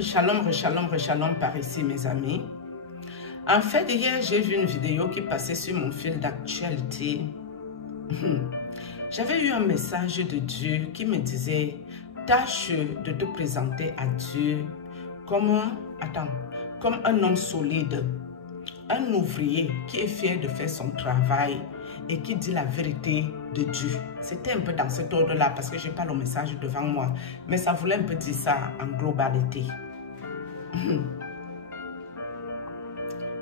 Shalom par ici mes amis. En fait, hier j'ai vu une vidéo qui passait sur mon fil d'actualité. J'avais eu un message de Dieu qui me disait: tâche de te présenter à Dieu comme un homme solide, un ouvrier qui est fier de faire son travail et qui dit la vérité de Dieu. C'était un peu dans cet ordre-là parce que je n'ai pas le message devant moi, mais ça voulait un peu dire ça en globalité.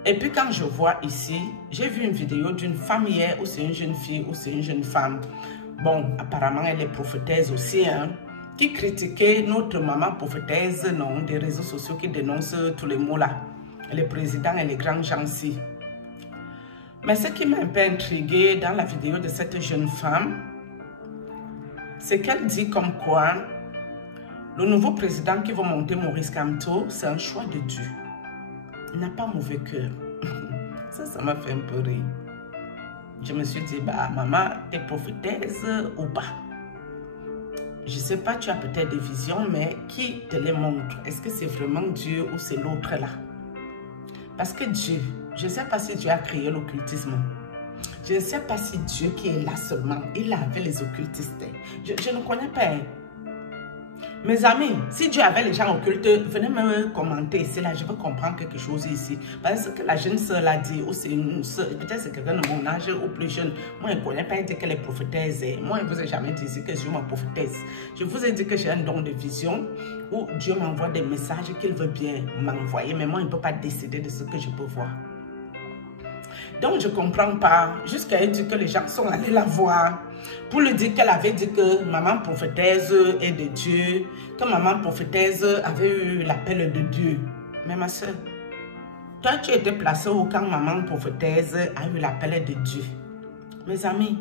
Et puis quand je vois ici, j'ai vu une vidéo d'une femme hier, où c'est une jeune fille, ou c'est une jeune femme. Bon, apparemment elle est prophétesse aussi, hein, qui critiquait notre maman prophétesse, non, des réseaux sociaux qui dénoncent tous les mots là. Les présidents et les grands gens-ci. Mais ce qui m'a un peu intriguée dans la vidéo de cette jeune femme, c'est qu'elle dit comme quoi le nouveau président qui va monter, Maurice Kamto, c'est un choix de Dieu. Il n'a pas mauvais cœur. Ça m'a fait un peu rire. Je me suis dit, bah maman, t'es prophétesse ou pas? Je ne sais pas, tu as peut-être des visions, mais qui te les montre? Est-ce que c'est vraiment Dieu ou c'est l'autre là? Parce que Dieu, je ne sais pas si Dieu a créé l'occultisme. Je ne sais pas si Dieu qui est là seulement, il avait les occultistes. Je ne connais pas. Mes amis, si Dieu avait les gens occultes, venez me commenter. C'est là, je veux comprendre quelque chose ici. Parce que la jeune sœur l'a dit, ou c'est une sœur, peut-être c'est quelqu'un de mon âge ou plus jeune. Moi, je ne connais pas dire qu'elle est prophétesse. Moi, je ne vous ai jamais dit ici que je suis ma prophétesse. Je vous ai dit que j'ai un don de vision où Dieu m'envoie des messages qu'il veut bien m'envoyer. Mais moi, je ne peux pas décider de ce que je peux voir. Donc, je ne comprends pas. Jusqu'à elle dit que les gens sont allés la voir pour lui dire qu'elle avait dit que maman prophétesse est de Dieu, que maman prophétesse avait eu l'appel de Dieu. Mais ma soeur, toi, tu étais placée où quand maman prophétesse a eu l'appel de Dieu? Mes amis,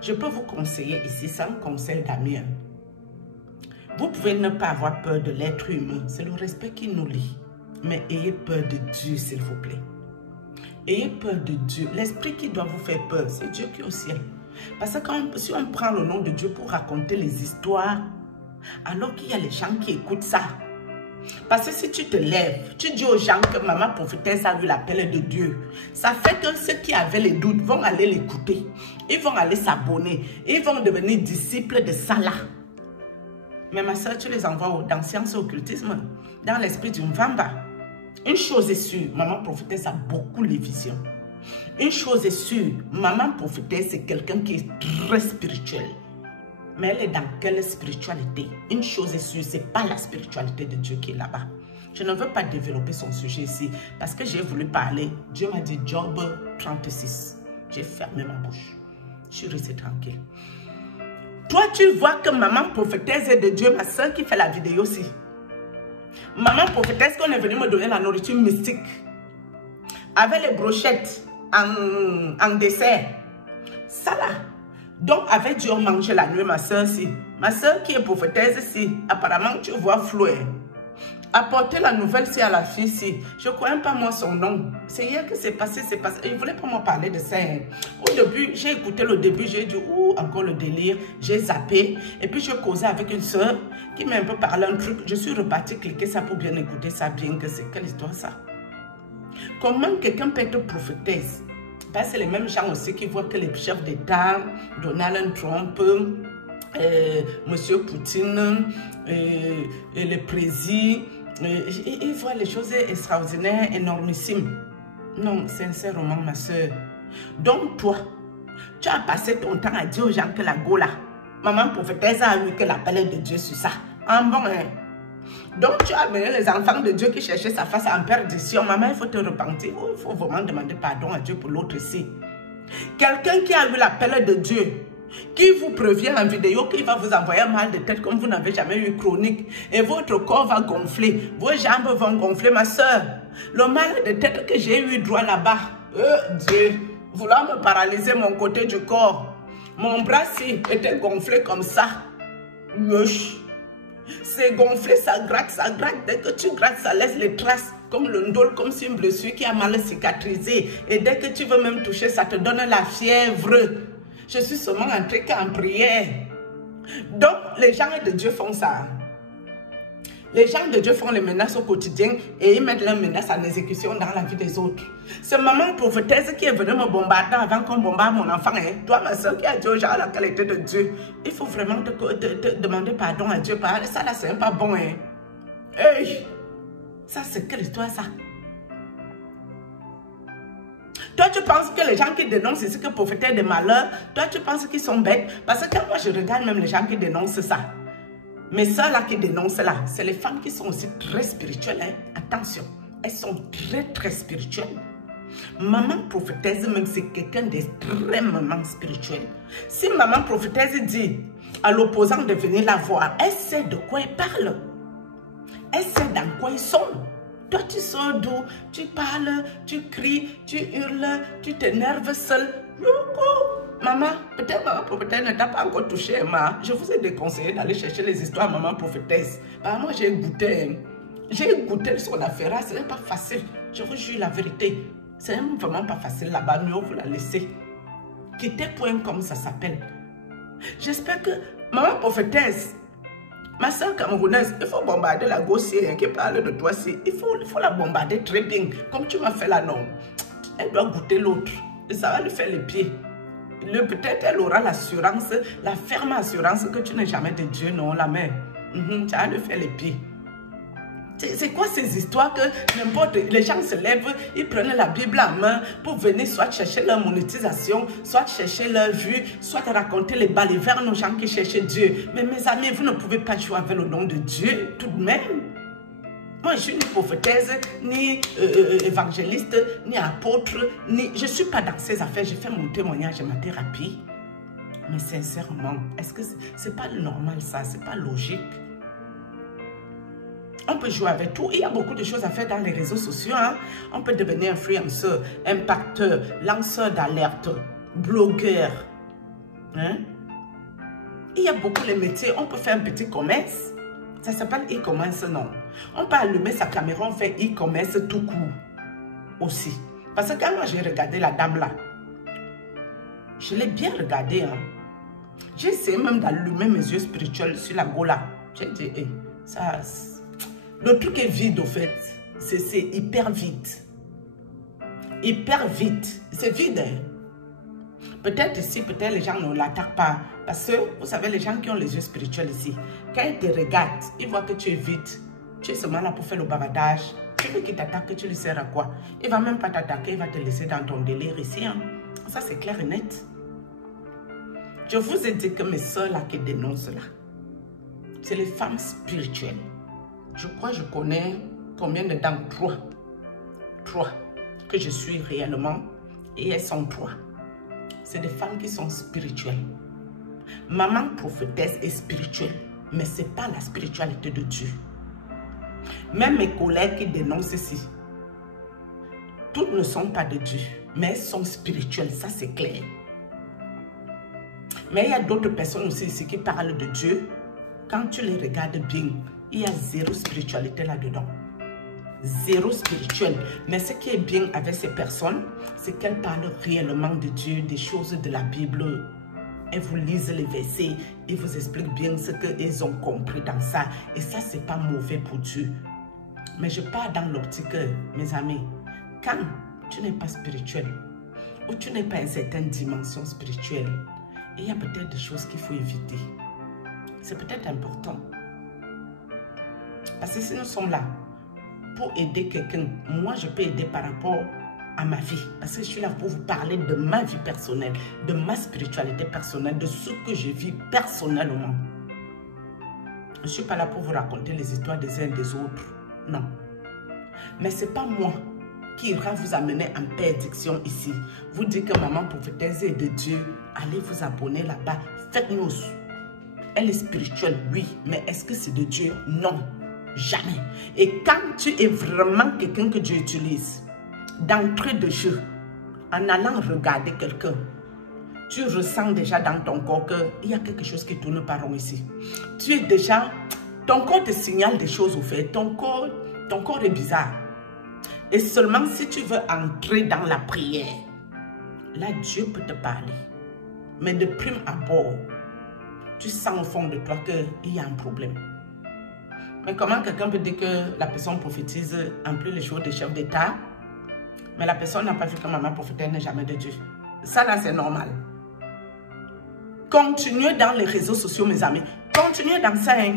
je peux vous conseiller ici, c'est un conseil d'ami. Vous pouvez ne pas avoir peur de l'être humain, c'est le respect qui nous lie. Mais ayez peur de Dieu, s'il vous plaît. Ayez peur de Dieu. L'esprit qui doit vous faire peur, c'est Dieu qui est au ciel. Parce que si on prend le nom de Dieu pour raconter les histoires, alors qu'il y a les gens qui écoutent ça. Parce que si tu te lèves, tu dis aux gens que maman prophétesse a eu l'appel de Dieu, ça fait que ceux qui avaient les doutes vont aller l'écouter. Ils vont aller s'abonner. Ils vont devenir disciples de Salah. Mais ma soeur, tu les envoies dans science et occultisme, dans l'esprit d'une Mvamba. Une chose est sûre, maman prophétesse a beaucoup les visions. Une chose est sûre, maman prophétesse c'est quelqu'un qui est très spirituel. Mais elle est dans quelle spiritualité? Une chose est sûre, ce n'est pas la spiritualité de Dieu qui est là-bas. Je ne veux pas développer son sujet ici parce que j'ai voulu parler. Dieu m'a dit Job 36. J'ai fermé ma bouche. Je suis restée tranquille. Toi, tu vois que maman prophétesse est de Dieu, ma soeur qui fait la vidéo aussi. Maman prophétesse qu'on est venu me donner la nourriture mystique. Avec les brochettes en dessert. Ça là. Donc avec Dieu on mangeait la nuit, ma soeur si. Ma soeur qui est prophétesse si. Apparemment tu vois flou. Apporter la nouvelle si à la fille si. Je ne connais pas moi son nom. C'est hier que c'est passé, c'est passé. Il ne voulait pas me parler de ça. Au début, j'ai écouté le début, j'ai dit, ouh, encore le délire. J'ai zappé. Et puis, je causais avec une soeur qui m'a un peu parlé un truc. Je suis repartie cliquer ça pour bien écouter ça, bien que c'est quelle histoire ça. Comment quelqu'un peut être prophétesse? Ben, c'est les mêmes gens aussi qui voient que les chefs d'État, Donald Trump, Monsieur Poutine, et le président, ils voient les choses extraordinaires, énormissimes. Non, sincèrement, ma soeur. Donc, toi, tu as passé ton temps à dire aux gens que la Gola, maman prophétesse a eu que l'appel de Dieu sur ça. En bon, hein? Donc, tu as amené les enfants de Dieu qui cherchaient sa face en perdition. Maman, il faut te repentir. Oh, il faut vraiment demander pardon à Dieu pour l'autre ici. Quelqu'un qui a eu l'appel de Dieu, qui vous prévient en vidéo qu'il va vous envoyer un mal de tête comme vous n'avez jamais eu chronique. Et votre corps va gonfler. Vos jambes vont gonfler, ma soeur. Le mal de tête que j'ai eu droit là-bas. Dieu, vouloir me paralyser mon côté du corps. Mon bras-ci était gonflé comme ça. Wesh. C'est gonflé, ça gratte, ça gratte. Dès que tu grattes, ça laisse les traces. Comme le ndol, comme si une blessure qui a mal cicatrisé. Et dès que tu veux même toucher, ça te donne la fièvre. Je suis seulement entrée qu'en prière. Donc, les gens de Dieu font ça. Les gens de Dieu font les menaces au quotidien et ils mettent leurs menaces en exécution dans la vie des autres. C'est maman prophétesse qui est venue me bombarder avant qu'on bombarde mon enfant. Hein. Toi, ma soeur, qui a dit aux gens la qualité de Dieu, il faut vraiment te demander pardon à Dieu. Ça, là, c'est pas bon. Hein. Hey, ça, c'est quelle histoire, ça? Toi, tu penses que les gens qui dénoncent ici que prophétesse de malheur, toi, tu penses qu'ils sont bêtes? Parce que quand moi, je regarde même les gens qui dénoncent ça, mes soeurs là qui dénoncent là, c'est les femmes qui sont aussi très spirituelles. Hein? Attention, elles sont très spirituelles. Maman prophétesse même, c'est quelqu'un d'extrêmement spirituel. Si maman prophétesse dit à l'opposant de venir la voir, elle sait de quoi elle parle. Elle sait dans quoi ils sont. Toi, tu sors d'où? Tu parles, tu cries, tu hurles, tu t'énerves seul. Maman, peut-être maman prophétesse ne t'a pas encore touché, ma. Je vous ai déconseillé d'aller chercher les histoires maman prophétesse. Bah, moi, j'ai goûté. Hein. J'ai goûté son affaire. Ce n'est pas facile. Je vous jure la vérité. C'est vraiment pas facile là-bas. Mieux vous la laissez. Quittez point comme ça s'appelle. J'espère que maman prophétesse, ma soeur camerounaise, il faut bombarder la gossière qui parle de toi. Il faut la bombarder très bien. Comme tu m'as fait là, non. Elle doit goûter l'autre. Et ça va lui faire les pieds. Peut-être elle aura l'assurance, la ferme assurance que tu n'es jamais de Dieu, non, la mère. Ça va lui faire les pieds. C'est quoi ces histoires que n'importe, les gens se lèvent, ils prennent la Bible en main pour venir soit chercher leur monétisation, soit chercher leur vue, soit raconter les balivernes aux gens qui cherchent Dieu. Mais mes amis, vous ne pouvez pas jouer avec le nom de Dieu tout de même. Moi, je suis ni prophétise, ni évangéliste, ni apôtre, je ne suis pas dans ces affaires. Je fais mon témoignage et ma thérapie. Mais sincèrement, est-ce que c'est pas normal ça? C'est pas logique? On peut jouer avec tout. Il y a beaucoup de choses à faire dans les réseaux sociaux. Hein? On peut devenir influenceur, impacteur, lanceur d'alerte, blogueur. Hein? Il y a beaucoup de métiers. On peut faire un petit commerce. Ça s'appelle e-commerce, non. On peut allumer sa caméra, on fait e-commerce tout court aussi. Parce que quand moi j'ai regardé la dame là, je l'ai bien regardée. Hein? J'ai essayé même d'allumer mes yeux spirituels sur la gola. J'ai dit, hey, ça... Le truc est vide au fait. C'est hyper vide. Hyper vide. C'est vide. Hein? Peut-être ici, peut-être les gens ne l'attaquent pas. Parce que, vous savez, les gens qui ont les yeux spirituels ici, quand ils te regardent, ils voient que tu es vide. Tu es seulement là pour faire le bavardage. Tu veux qu'il t'attaque, tu lui sers à quoi? Il ne va même pas t'attaquer, il va te laisser dans ton délire ici. Hein? Ça, c'est clair et net. Je vous ai dit que mes soeurs là qui dénoncent là, c'est les femmes spirituelles. Je crois que je connais combien de dents? Trois que je suis réellement. Et elles sont trois. C'est des femmes qui sont spirituelles. Maman prophétesse est spirituelle, mais ce n'est pas la spiritualité de Dieu. Même mes collègues qui dénoncent ici, toutes ne sont pas de Dieu, mais elles sont spirituelles, ça c'est clair. Mais il y a d'autres personnes aussi ici qui parlent de Dieu. Quand tu les regardes bien, il y a zéro spiritualité là-dedans. Zéro spirituel. Mais ce qui est bien avec ces personnes, c'est qu'elles parlent réellement de Dieu, des choses de la Bible. Elles vous lisent les versets, ils vous expliquent bien ce qu'ils ont compris dans ça. Et ça, c'est pas mauvais pour Dieu. Mais je pars dans l'optique, mes amis, quand tu n'es pas spirituel, ou tu n'es pas à une certaine dimension spirituelle, il y a peut-être des choses qu'il faut éviter. C'est peut-être important. Parce que si nous sommes là pour aider quelqu'un, moi je peux aider par rapport à ma vie. Parce que je suis là pour vous parler de ma vie personnelle, de ma spiritualité personnelle, de ce que je vis personnellement. Je ne suis pas là pour vous raconter les histoires des uns et des autres. Non. Mais ce n'est pas moi qui ira vous amener en perdition ici. Vous dites que maman prophétesse est de Dieu. Allez vous abonner là-bas. Faites-nous. Elle est spirituelle, oui. Mais est-ce que c'est de Dieu? Non. Jamais. Et quand tu es vraiment quelqu'un que Dieu utilise, d'entrée de jeu, en allant regarder quelqu'un, tu ressens déjà dans ton corps qu'il y a quelque chose qui tourne par rond ici. Tu es déjà... Ton corps te signale des choses au fait. Ton corps est bizarre. Et seulement si tu veux entrer dans la prière, là Dieu peut te parler. Mais de prime abord, tu sens au fond de toi qu'il y a un problème. Mais comment quelqu'un peut dire que la personne prophétise en plus les choses des chefs d'État, mais la personne n'a pas vu que maman prophétesse n'est jamais de Dieu? Ça là, c'est normal. Continuez dans les réseaux sociaux, mes amis. Continuez dans ça. Hein.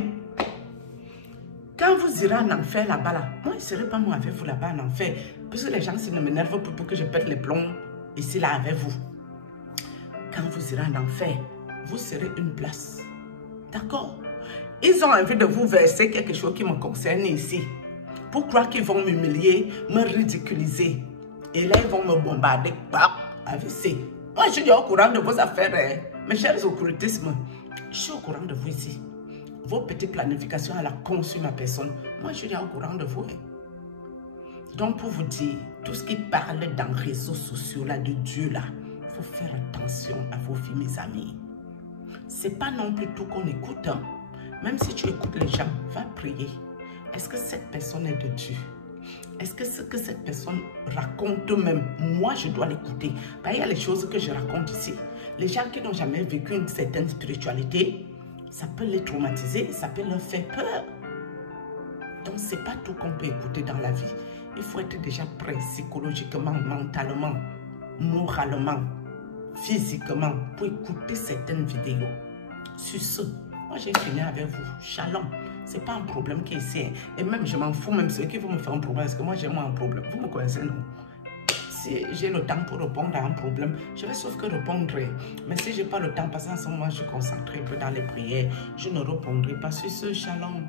Quand vous irez en enfer là-bas, là, moi, je ne serai pas moi avec vous là-bas en enfer. Parce que les gens ne m'énervent pas pour que je pète les plombs ici là avec vous. Quand vous irez en enfer, vous serez une place. D'accord? Ils ont envie de vous verser quelque chose qui me concerne ici. Pour croire qu'ils vont m'humilier, me ridiculiser. Et là, ils vont me bombarder. AVC. Moi, je suis au courant de vos affaires. Hein. Mes chers occultismes, je suis au courant de vous ici. Vos petites planifications, elle a conçu ma personne. Moi, je suis au courant de vous. Hein. Donc, pour vous dire, tout ce qui parle dans les réseaux sociaux là, de Dieu, là, il faut faire attention à vos vies, mes amis. Ce n'est pas non plus tout qu'on écoute. Hein. Même si tu écoutes les gens, va prier. Est-ce que cette personne est de Dieu? Est-ce que ce que cette personne raconte même, moi je dois l'écouter? Il y a les choses que je raconte ici. Les gens qui n'ont jamais vécu une certaine spiritualité, ça peut les traumatiser, ça peut leur faire peur. Donc ce n'est pas tout qu'on peut écouter dans la vie. Il faut être déjà prêt psychologiquement, mentalement, moralement, physiquement pour écouter certaines vidéos. Sur ce, moi j'ai fini avec vous. Shalom. Ce n'est pas un problème qui est ici. Et même, je m'en fous, même ceux qui vont me faire un problème. Parce que moi, j'ai moi un problème. Vous me connaissez, non? Si j'ai le temps pour répondre à un problème, je vais sauf que répondre. Mais si je n'ai pas le temps, parce qu'en ce moment, je suis concentrée un peu dans les prières, je ne répondrai pas sur ce. Shalom.